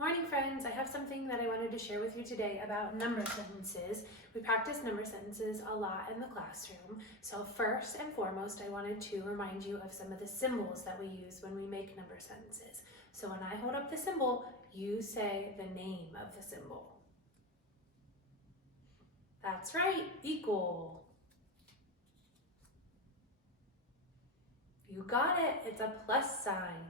Morning friends, I have something that I wanted to share with you today about number sentences. We practice number sentences a lot in the classroom. So first and foremost, I wanted to remind you of some of the symbols that we use when we make number sentences. So when I hold up the symbol, you say the name of the symbol. That's right, equal. You got it, it's a plus sign.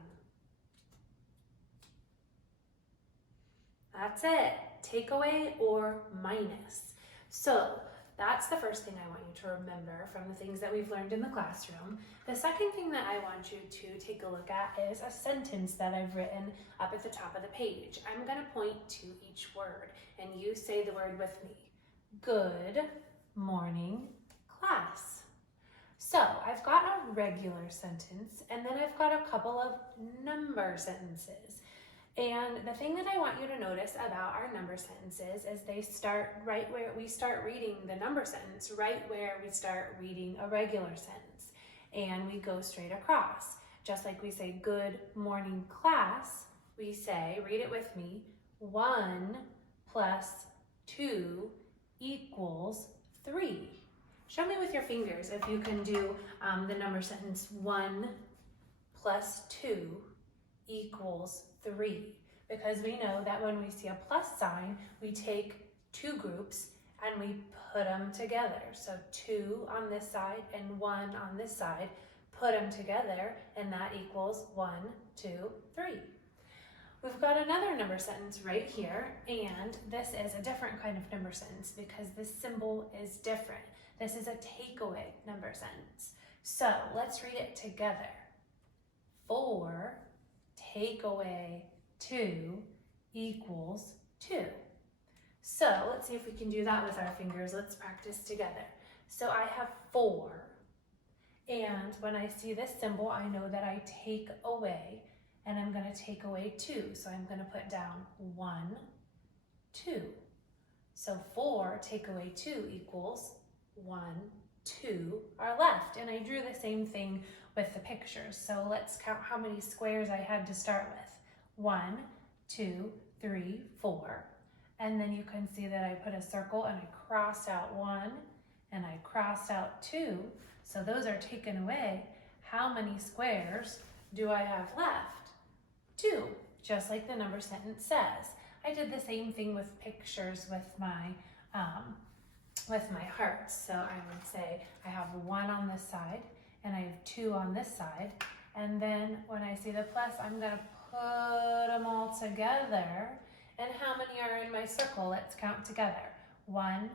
That's it, takeaway or minus. So that's the first thing I want you to remember from the things that we've learned in the classroom. The second thing that I want you to take a look at is a sentence that I've written up at the top of the page. I'm going to point to each word and you say the word with me. Good morning, class. So I've got a regular sentence and then I've got a couple of number sentences. And the thing that I want you to notice about our number sentences is they start right where we start reading the number sentence, right where we start reading a regular sentence. And we go straight across. Just like we say, good morning class, we say, read it with me, 1 plus 2 equals 3. Show me with your fingers if you can do the number sentence 1 plus 2 equals 3, because we know that when we see a plus sign, we take two groups and we put them together. So 2 on this side and 1 on this side, put them together, and that equals 1, 2, 3. We've got another number sentence right here, and this is a different kind of number sentence because this symbol is different. This is a takeaway number sentence. So let's read it together. 4 take away 2 equals 2. So let's see if we can do that with our fingers. Let's practice together. So I have 4, and when I see this symbol, I know that I take away, and I'm going to take away 2. So I'm going to put down 1, 2. So 4 take away 2 equals 1, 2 are left. And I drew the same thing with the pictures. So let's count how many squares I had to start with. 1, 2, 3, 4. And then you can see that I put a circle and I crossed out 1 and I crossed out 2. So those are taken away. How many squares do I have left? 2, just like the number sentence says. I did the same thing with pictures with my hearts. So I would say I have 1 on this side and I have 2 on this side. And then when I see the plus, I'm going to put them all together. And how many are in my circle? Let's count together. 1,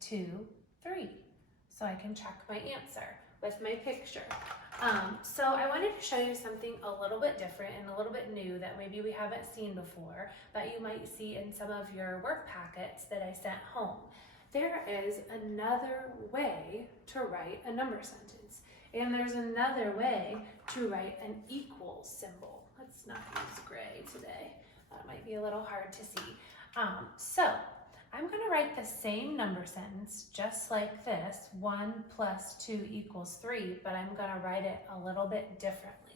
2, 3. So I can check my answer with my picture. So I wanted to show you something a little bit different and a little bit new that maybe we haven't seen before, but you might see in some of your work packets that I sent home. There is another way to write a number sentence, and there's another way to write an equal symbol. Let's not use gray today. That might be a little hard to see. So I'm going to write the same number sentence just like this, 1 plus 2 equals 3, but I'm going to write it a little bit differently.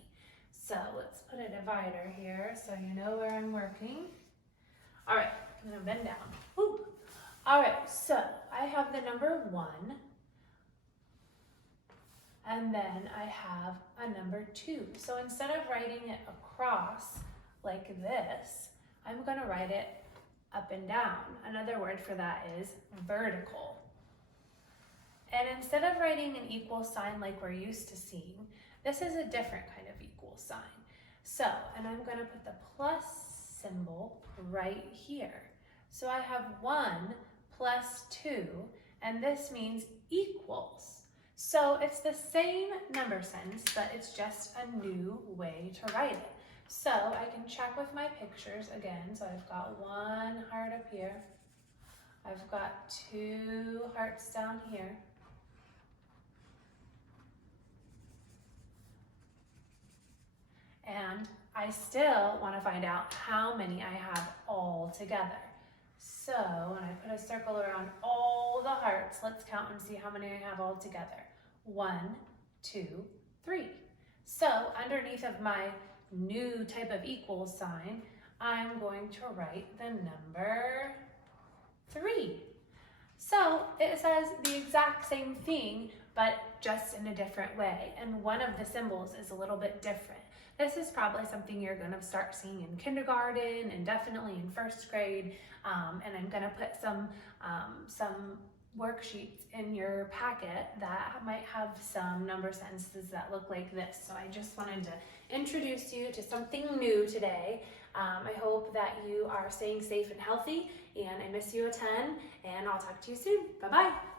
So let's put a divider here so you know where I'm working. All right, I'm going to bend down. Woo. All right, so I have the number 1, and then I have a number 2. So instead of writing it across like this, I'm going to write it up and down. Another word for that is vertical. And instead of writing an equal sign like we're used to seeing, this is a different kind of equal sign. So, and I'm going to put the plus symbol right here. So I have 1 plus 2, and this means equals. So it's the same number sentence, but it's just a new way to write it. So I can check with my pictures again. So I've got 1 heart up here. I've got 2 hearts down here. And I still want to find out how many I have all together. So when I put a circle around all the hearts, let's count and see how many I have all together. 1, 2, 3. So underneath of my new type of equal sign, I'm going to write the number 3. So it says the exact same thing, but just in a different way. And one of the symbols is a little bit different. This is probably something you're going to start seeing in kindergarten and definitely in first grade. And I'm going to put some worksheets in your packet that might have some number sentences that look like this. So I just wanted to introduce you to something new today. I hope that you are staying safe and healthy, and I miss you a ton, and I'll talk to you soon. Bye-bye.